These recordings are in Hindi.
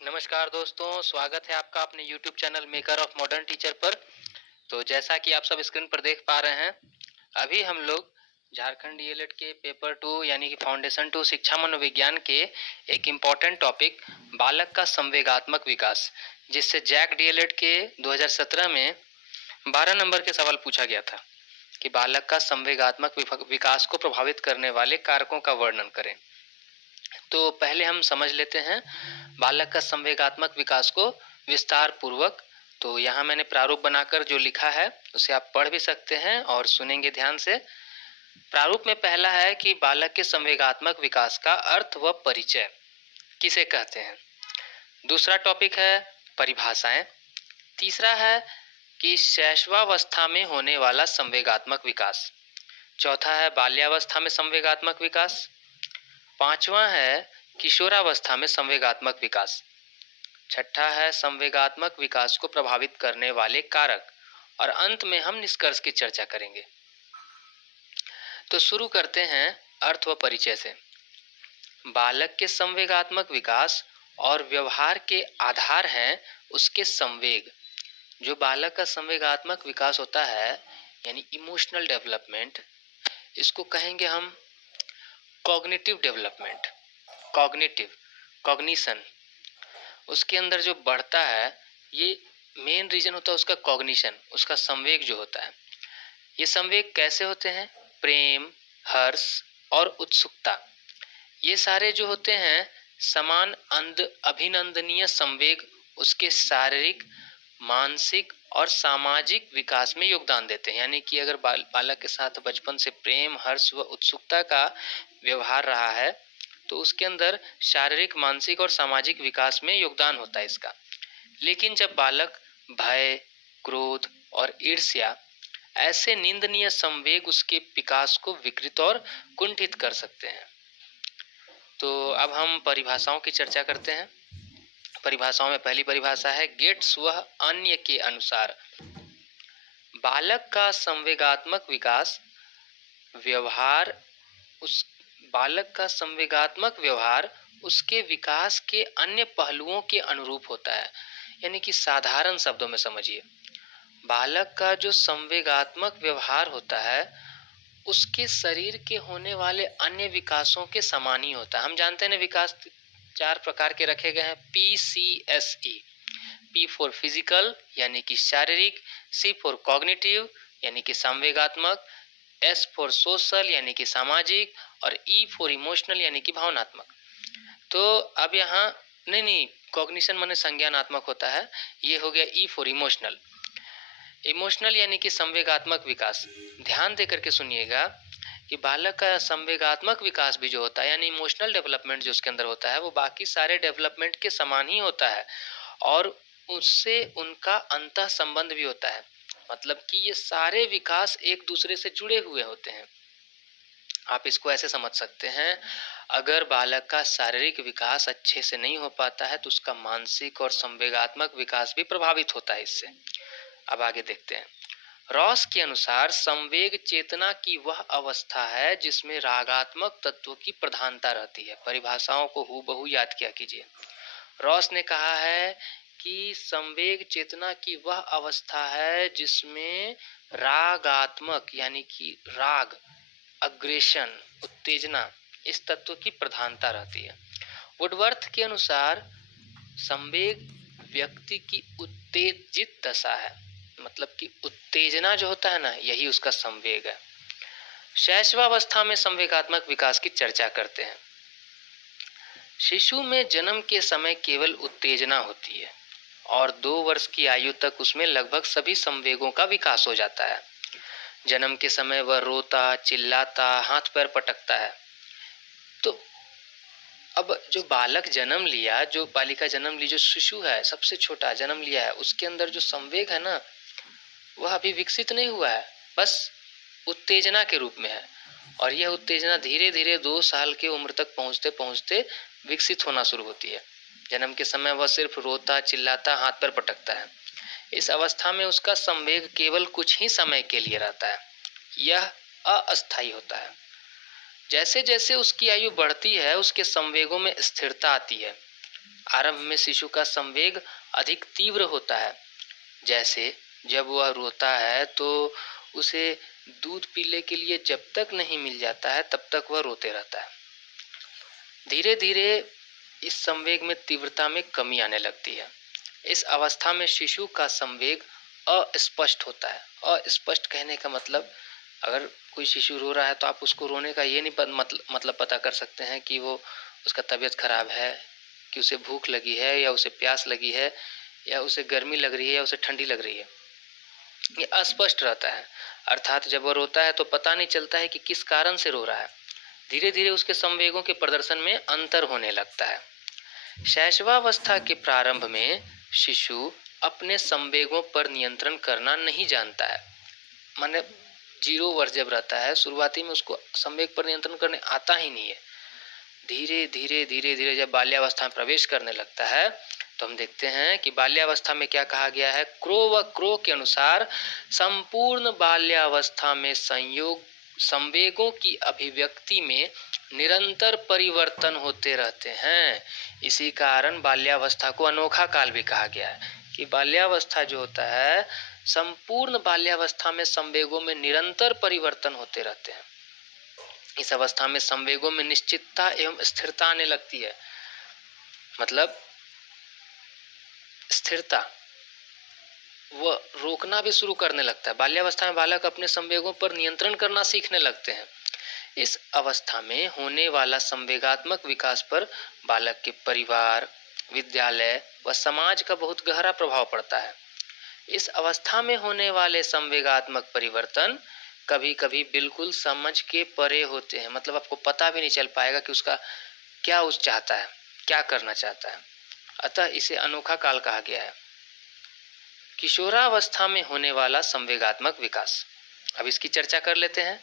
नमस्कार दोस्तों, स्वागत है आपका अपने YouTube channel maker of modern teacher पर। तो जैसा कि आप सब स्क्रीन पर देख पा रहे हैं, अभी हम लोग झारखंड डीएलएड के पेपर 2 यानी कि फाउंडेशन 2 शिक्षा मनोविज्ञान के एक इम्पॉर्टेंट टॉपिक बालक का संवेगात्मक विकास, जिससे जैक डीएलएड के 2017 में 12 नंबर के सवाल पूछा गया था कि बालक का संवेगात्मक विकास को प्रभावित करने वाले कारकों का वर्णन करें। तो पहले हम समझ लेते हैं बालक का संवेगात्मक विकास को विस्तार पूर्वक। तो यहाँ मैंने प्रारूप बनाकर जो लिखा है उसे आप पढ़ भी सकते हैं और सुनेंगे ध्यान से। प्रारूप में पहला है कि बालक के संवेगात्मक विकास का अर्थ व परिचय किसे कहते हैं। दूसरा टॉपिक है परिभाषाएं। तीसरा है कि शैशवावस्था में होने वाला संवेगात्मक विकास। चौथा है बाल्यावस्था में संवेगात्मक विकास। पांचवा है किशोरावस्था में संवेगात्मक विकास। छठा है संवेगात्मक विकास को प्रभावित करने वाले कारक, और अंत में हम निष्कर्ष की चर्चा करेंगे। तो शुरू करते हैं अर्थ व परिचय से। बालक के संवेगात्मक विकास और व्यवहार के आधार हैं उसके संवेग। जो बालक का संवेगात्मक विकास होता है यानी इमोशनल डेवलपमेंट, इसको कहेंगे हम कॉग्निटिव डेवलपमेंट। कॉग्निशन उसके अंदर जो बढ़ता है, ये मेन रीजन होता है उसका कॉग्निशन, उसका संवेग जो होता है। ये संवेग कैसे होते हैं? प्रेम, हर्ष और उत्सुकता, ये सारे जो होते हैं समान अभिनंदनीय संवेग उसके शारीरिक, मानसिक और सामाजिक विकास में योगदान देते हैं। यानी कि अगर बालक के साथ बचपन से प्रेम, हर्ष व उत्सुकता का व्यवहार रहा है तो उसके अंदर शारीरिक, मानसिक और सामाजिक विकास में योगदान होता है इसका। लेकिन जब बालक भय, क्रोध और ईर्ष्या ऐसे निंदनीय संवेग उसके विकास को विकृत और कुंठित कर सकते हैं। तो अब हम परिभाषाओं की चर्चा करते हैं। परिभाषाओं में पहली परिभाषा है गेट्स व अन्य के अनुसार बालक का संवेगात्मक विकास व्यवहार उस बालक का संवेगात्मक व्यवहार उसके विकास के अन्य पहलुओं के अनुरूप होता है। यानी कि साधारण शब्दों में समझिए, बालक का जो संवेगात्मक व्यवहार होता है उसके शरीर के होने वाले अन्य विकासों के समान ही होता है। हम जानते हैं ना, विकास 4 प्रकार के रखे गए हैं, PCSE। P फॉर फिजिकल यानी कि शारीरिक, C फॉर कॉग्निटिव यानी कि संवेगात्मक, S फॉर सोशल यानी कि सामाजिक, और E फॉर इमोशनल यानी कि भावनात्मक। तो अब यहाँ नहीं, कॉग्निशन माने संज्ञानात्मक होता है, ये हो गया E फॉर इमोशनल। इमोशनल यानी कि संवेगात्मक विकास। ध्यान दे करके सुनिएगा कि बालक का संवेगात्मक विकास भी जो होता है यानी इमोशनल डेवलपमेंट जो उसके अंदर होता है, वो बाकी सारे डेवलपमेंट के समान ही होता है और उससे उनका अंतः संबंध भी होता है। मतलब कि ये सारे विकास एक दूसरे से जुड़े हुए होते हैं। आप इसको ऐसे समझ सकते हैं, अगर बालक का शारीरिक विकास अच्छे से नहीं हो पाता है तो उसका मानसिक और संवेगात्मक विकास भी प्रभावित होता है इससे। अब आगे देखते हैं। रॉस के अनुसार संवेग चेतना की वह अवस्था है जिसमें रागात्मक तत्वों की प्रधानता रहती है। परिभाषाओं को हूबहू याद किया कीजिए। रॉस ने कहा है कि संवेग चेतना की वह अवस्था है जिसमें रागात्मक यानी कि राग, अग्रेशन, उत्तेजना, इस तत्व की प्रधानता रहती है। वुडवर्थ के अनुसार संवेग व्यक्ति की उत्तेजित दशा है। मतलब कि उत्तेजना जो होता है ना, यही उसका संवेग है। शैशवावस्था में संवेगात्मक विकास की चर्चा करते हैं। शिशु में जन्म के समय केवल उत्तेजना होती है और 2 वर्ष की आयु तक उसमें लगभग सभी संवेगों का विकास हो जाता है। जन्म के समय वह रोता, चिल्लाता, हाथ पैर पटकता है। तो अब जो बालक जन्म लिया, जो बालिका जन्म ली, जो शिशु है, सबसे छोटा जन्म लिया है, उसके अंदर जो संवेग है ना, वह अभी विकसित नहीं हुआ है, बस उत्तेजना के रूप में है। और यह उत्तेजना धीरे धीरे 2 साल की उम्र तक पहुंचते पहुंचते विकसित होना शुरू होती है। जन्म के समय वह सिर्फ रोता, चिल्लाता, हाथ पैर पटकता है। इस अवस्था में उसका संवेग केवल कुछ ही समय के लिए रहता है, यह अस्थायी होता है। जैसे जैसे उसकी आयु बढ़ती है उसके संवेगों में स्थिरता आती है। आरंभ में शिशु का संवेग अधिक तीव्र होता है। जैसे जब वह रोता है तो उसे दूध पीने के लिए जब तक नहीं मिल जाता है तब तक वह रोते रहता है। धीरे धीरे इस संवेग में तीव्रता में कमी आने लगती है। इस अवस्था में शिशु का संवेग अस्पष्ट होता है। अस्पष्ट कहने का मतलब, अगर कोई शिशु रो रहा है तो आप उसको रोने का ये नहीं मतलब पता कर सकते हैं कि वो उसका तबीयत खराब है, कि उसे भूख लगी है, या उसे प्यास लगी है, या उसे गर्मी लग रही है, या उसे ठंडी लग रही है। ये अस्पष्ट रहता है। अर्थात जब वो रोता है तो पता नहीं चलता है कि किस कारण से रो रहा है। धीरे धीरे उसके संवेगों के प्रदर्शन में अंतर होने लगता है। शैशवावस्था के प्रारंभ में शिशु अपने संवेगों पर नियंत्रण करना नहीं जानता है। माने 0 वर्ष जब रहता है, शुरुआती में उसको संवेग पर नियंत्रण करने आता ही नहीं है। धीरे धीरे जब बाल्यावस्था में प्रवेश करने लगता है तो हम देखते हैं कि बाल्यावस्था में क्या कहा गया है। क्रो के अनुसार संपूर्ण बाल्यावस्था में संवेगों की अभिव्यक्ति में निरंतर परिवर्तन होते रहते हैं। इसी कारण बाल्यावस्था को अनोखा काल भी कहा गया है कि बाल्यावस्था जो होता है, संपूर्ण बाल्यावस्था में संवेगों में निरंतर परिवर्तन होते रहते हैं। इस अवस्था में संवेगों में निश्चितता एवं स्थिरता आने लगती है। मतलब स्थिरता, वह रोकना भी शुरू करने लगता है। बाल्यावस्था में बालक अपने संवेगों पर नियंत्रण करना सीखने लगते हैं। इस अवस्था में होने वाला संवेगात्मक विकास पर बालक के परिवार, विद्यालय व समाज का बहुत गहरा प्रभाव पड़ता है। इस अवस्था में होने वाले संवेगात्मक परिवर्तन कभी कभी बिल्कुल समझ के परे होते हैं। मतलब आपको पता भी नहीं चल पाएगा कि उसका क्या चाहता है, क्या करना चाहता है। अतः इसे अनोखा काल कहा गया है। किशोरावस्था में होने वाला संवेगात्मक विकास, अब इसकी चर्चा कर लेते हैं।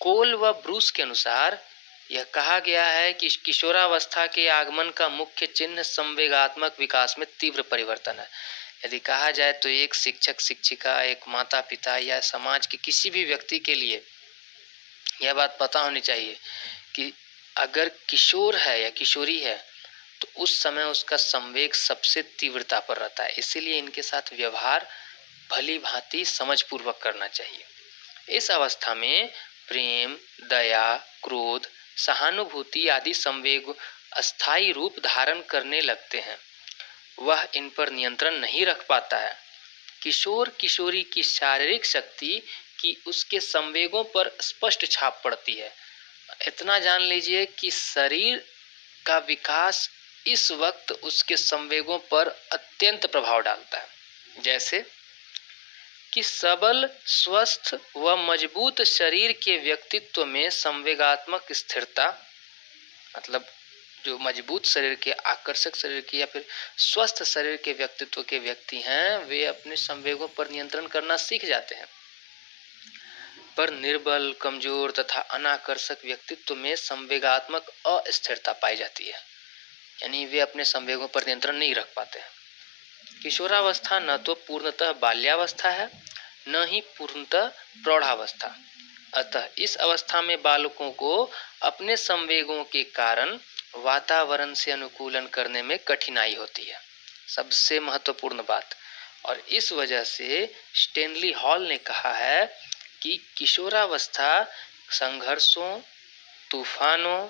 कोल व ब्रूस के अनुसार यह कहा गया है कि किशोरावस्था के आगमन का मुख्य चिन्ह संवेगात्मक विकास में तीव्र परिवर्तन है। यदि कहा जाए तो एक शिक्षक, शिक्षिका, एक माता पिता या समाज के किसी भी व्यक्ति के लिए यह बात पता होनी चाहिए कि अगर किशोर है या किशोरी है तो उस समय उसका संवेग सबसे तीव्रता पर रहता है। इसीलिए इनके साथ व्यवहार भली भांति समझ पूर्वक करना चाहिए। इस अवस्था में प्रेम, दया, क्रोध, सहानुभूति आदि संवेग अस्थायी रूप धारण करने लगते हैं। वह इन पर नियंत्रण नहीं रख पाता है। किशोर किशोरी की शारीरिक शक्ति की उसके संवेगों पर स्पष्ट छाप पड़ती है। इतना जान लीजिए कि शरीर का विकास इस वक्त उसके संवेगों पर अत्यंत प्रभाव डालता है। जैसे कि सबल, स्वस्थ व मजबूत शरीर के व्यक्तित्व में संवेगात्मक स्थिरता, मतलब जो मजबूत शरीर के, आकर्षक शरीर के या फिर स्वस्थ शरीर के व्यक्तित्व के व्यक्ति हैं, वे अपने संवेगों पर नियंत्रण करना सीख जाते हैं। पर निर्बल, कमजोर तथा अनाकर्षक व्यक्तित्व में संवेगात्मक अस्थिरता पाई जाती है, यानी वे अपने संवेगों पर नियंत्रण नहीं रख पाते हैं। किशोरावस्था न तो पूर्णतः बाल्यावस्था है, न ही पूर्णतः प्रौढ़ावस्था। अतः इस अवस्था में बालकों को अपने संवेगों के कारण वातावरण से अनुकूलन करने में कठिनाई होती है, सबसे महत्वपूर्ण बात। और इस वजह से स्टेनली हॉल ने कहा है कि किशोरावस्था संघर्षों, तूफानों,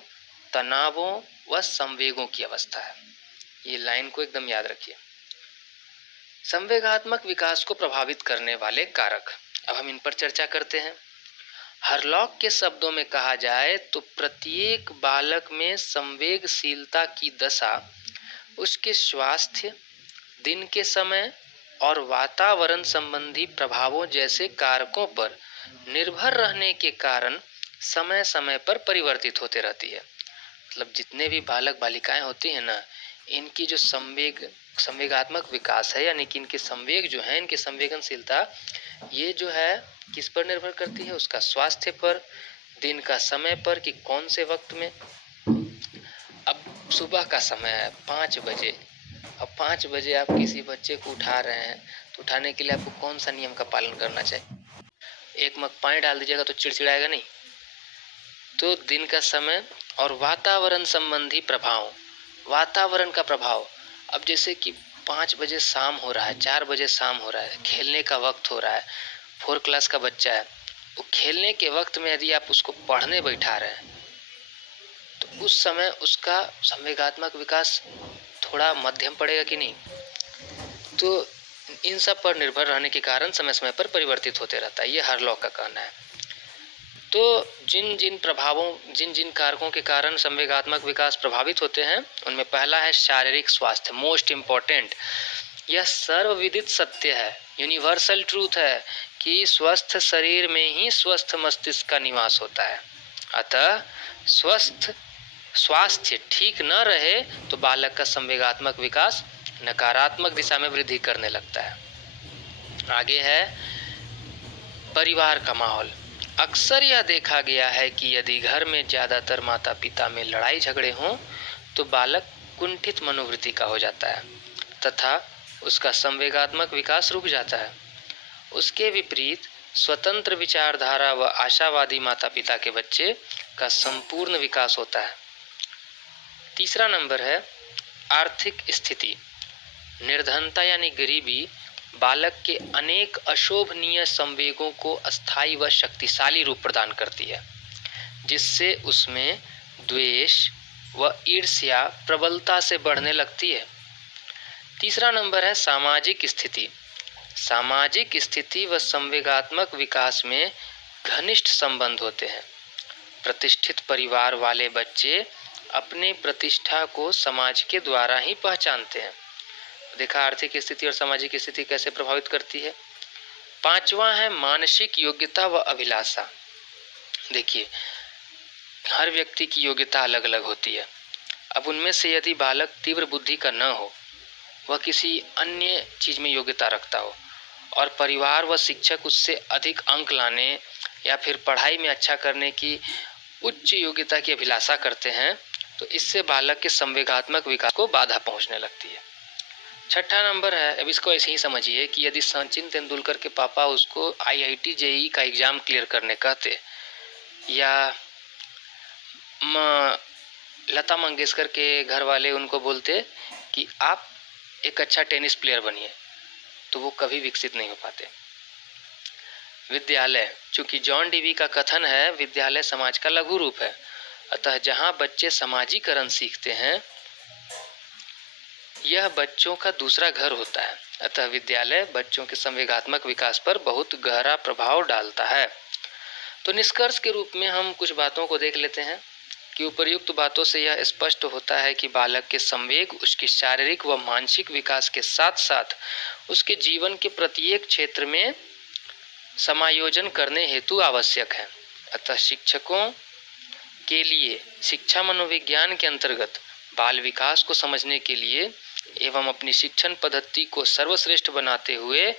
तनावों व संवेगों की अवस्था है। ये लाइन को एकदम याद रखिए। संवेगात्मक विकास को प्रभावित करने वाले कारक, अब हम इन पर चर्चा करते हैं। हरलॉक के शब्दों में कहा जाए तो प्रत्येक बालक में संवेगशीलता की दशा उसके स्वास्थ्य, दिन के समय और वातावरण संबंधी प्रभावों जैसे कारकों पर निर्भर रहने के कारण समय समय पर परिवर्तित होते रहती है। मतलब जितने भी बालक बालिकाएं होती हैं ना, इनकी जो संवेगात्मक विकास है, यानी कि इनके संवेग जो है, इनकी संवेदनशीलता, ये जो है किस पर निर्भर करती है? उसका स्वास्थ्य पर, दिन का समय पर कि कौन से वक्त में। अब सुबह का समय है 5 बजे, अब 5 बजे आप किसी बच्चे को उठा रहे हैं तो उठाने के लिए आपको कौन सा नियम का पालन करना चाहिए? एक मग पानी डाल दीजिएगा तो चिड़चिड़ाएगा नहीं। तो दिन का समय और वातावरण संबंधी प्रभाव, वातावरण का प्रभाव। अब जैसे कि 5 बजे शाम हो रहा है, 4 बजे शाम हो रहा है, खेलने का वक्त हो रहा है, 4 क्लास का बच्चा है, वो खेलने के वक्त में यदि आप उसको पढ़ने बैठा रहे हैं तो उस समय उसका संवेगात्मक विकास थोड़ा मध्यम पड़ेगा कि नहीं। तो इन सब पर निर्भर रहने के कारण समय समय पर परिवर्तित होते रहता है, ये हरलॉ का कहना है। तो जिन जिन प्रभावों, जिन जिन कारकों के कारण संवेगात्मक विकास प्रभावित होते हैं, उनमें पहला है शारीरिक स्वास्थ्य, मोस्ट इम्पॉर्टेंट। यह सर्वविदित सत्य है, यूनिवर्सल ट्रूथ है कि स्वस्थ शरीर में ही स्वस्थ मस्तिष्क का निवास होता है। अतः स्वास्थ्य ठीक न रहे तो बालक का संवेगात्मक विकास नकारात्मक दिशा में वृद्धि करने लगता है। आगे है परिवार का माहौल। अक्सर यह देखा गया है कि यदि घर में ज्यादातर माता पिता में लड़ाई झगड़े हों तो बालक कुंठित मनोवृत्ति का हो जाता है तथा उसका संवेगात्मक विकास रुक जाता है। उसके विपरीत स्वतंत्र विचारधारा व आशावादी माता पिता के बच्चे का संपूर्ण विकास होता है। तीसरा नंबर है आर्थिक स्थिति। निर्धनता यानी गरीबी बालक के अनेक अशोभनीय संवेगों को अस्थायी व शक्तिशाली रूप प्रदान करती है, जिससे उसमें द्वेष व ईर्ष्या प्रबलता से बढ़ने लगती है। तीसरा नंबर है सामाजिक स्थिति। सामाजिक स्थिति व संवेगात्मक विकास में घनिष्ठ संबंध होते हैं। प्रतिष्ठित परिवार वाले बच्चे अपने प्रतिष्ठा को समाज के द्वारा ही पहचानते हैं। देखा आर्थिक स्थिति और सामाजिक स्थिति कैसे प्रभावित करती है। पांचवा है मानसिक योग्यता व अभिलाषा। देखिए हर व्यक्ति की योग्यता अलग अलग होती है। अब उनमें से यदि बालक तीव्र बुद्धि का न हो, वह किसी अन्य चीज में योग्यता रखता हो और परिवार व शिक्षक उससे अधिक अंक लाने या फिर पढ़ाई में अच्छा करने की उच्च योग्यता की अभिलाषा करते हैं, तो इससे बालक के संवेगात्मक विकास को बाधा पहुंचने लगती है। छठा नंबर है, अब इसको ऐसे ही समझिए कि यदि सचिन तेंदुलकर के पापा उसको IIT JEE का एग्जाम क्लियर करने कहते या लता मंगेशकर के घर वाले उनको बोलते कि आप एक अच्छा टेनिस प्लेयर बनिए, तो वो कभी विकसित नहीं हो पाते। विद्यालय, चूंकि जॉन डीवी का कथन है विद्यालय समाज का लघु रूप है, अतः जहां बच्चे समाजीकरण सीखते हैं यह बच्चों का दूसरा घर होता है। अतः विद्यालय बच्चों के संवेगात्मक विकास पर बहुत गहरा प्रभाव डालता है। तो निष्कर्ष के रूप में हम कुछ बातों को देख लेते हैं कि उपर्युक्त बातों से यह स्पष्ट होता है कि बालक के संवेग उसके शारीरिक व मानसिक विकास के साथ साथ उसके जीवन के प्रत्येक क्षेत्र में समायोजन करने हेतु आवश्यक है। अतः शिक्षकों के लिए शिक्षा मनोविज्ञान के अंतर्गत बाल विकास को समझने के लिए एवं अपनी शिक्षण पद्धति को सर्वश्रेष्ठ बनाते हुए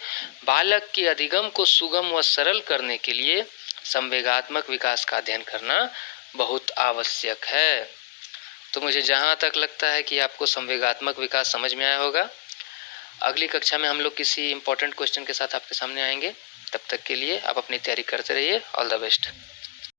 बालक के अधिगम को सुगम व सरल करने के लिए संवेगात्मक विकास का अध्ययन करना बहुत आवश्यक है। तो मुझे जहाँ तक लगता है कि आपको संवेगात्मक विकास समझ में आया होगा। अगली कक्षा में हम लोग किसी इम्पोर्टेंट क्वेश्चन के साथ आपके सामने आएंगे। तब तक के लिए आप अपनी तैयारी करते रहिए। All the best.